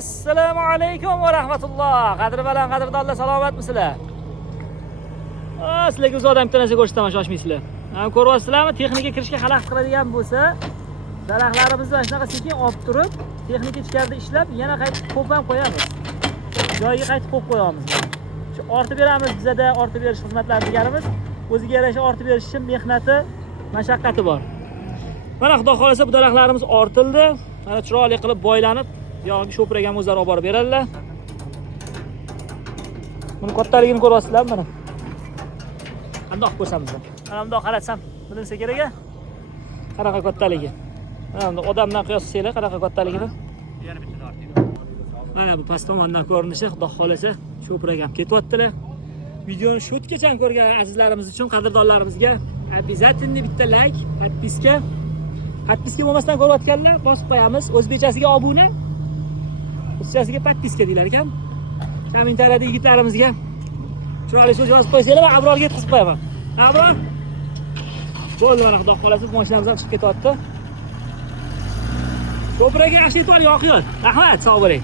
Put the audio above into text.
Assalomu alaykum va rahmatulloh. Qadri baland, qadrdonlar, salomatmisizlar? Sizlarga uzoqdan bitta narsa ko'rsataman, shoshmaysizlar. Ko'ryapsizlarmi? Texnika kirishga xalaqit qiladigan bo'lsa, daraxtlarimizni shunaqa sekin olib turib, texnika ichkarida ishlab, yana qaytib qo'yib ham qo'yamiz. Joyiga qaytib qo'yib qo'yamiz. Shu ortib beramiz, bizada ortib berish xizmatlari deganimiz, o'ziga yarasha ortib berish uchun mehnati, mashaqqati bor. Mana xudo xolasa bu daraxtlarimiz ortildi. Mana chiroyli qilib boylanib, yog'iga sho'piraga ham o'zlari olib borib beradilar. Buni kattaligini ko'ryapsizlar mana. Qandoq ko'rsam biz? Mana bundoq qaratsam, bilinsa kerak-a? Qanaqa kattaligi. Mana bunda odamdan qiyoslanglar, qanaqa kattaligini. Yana bitta tortiydi. Mana bu past tomondan ko'rinishi, xudo xolasa sho'piraga ham ketyaptilar. Videoni sho'tgacha ko'rgan azizlarimiz uchun, qadrdonlarimizga обязательно bitta like, подписка. Подписка bo'lmasdan ko'rayotganlar bosib qo'yamiz. O'zbekchasiga obuna, ruschasiga подписка deylar ekan. Kommentariyada yigitlarimizga chiroyli so'z yozib qo'ysanglar, men Abrorga yetkazib qo'yaman. Abror. Bo'ldi, mana xudo xolasa mashinamiz ham chiqib ketyapti. Ko'praga yaxshi yetib yoqiyot. Rahmat, sog' bo'ling.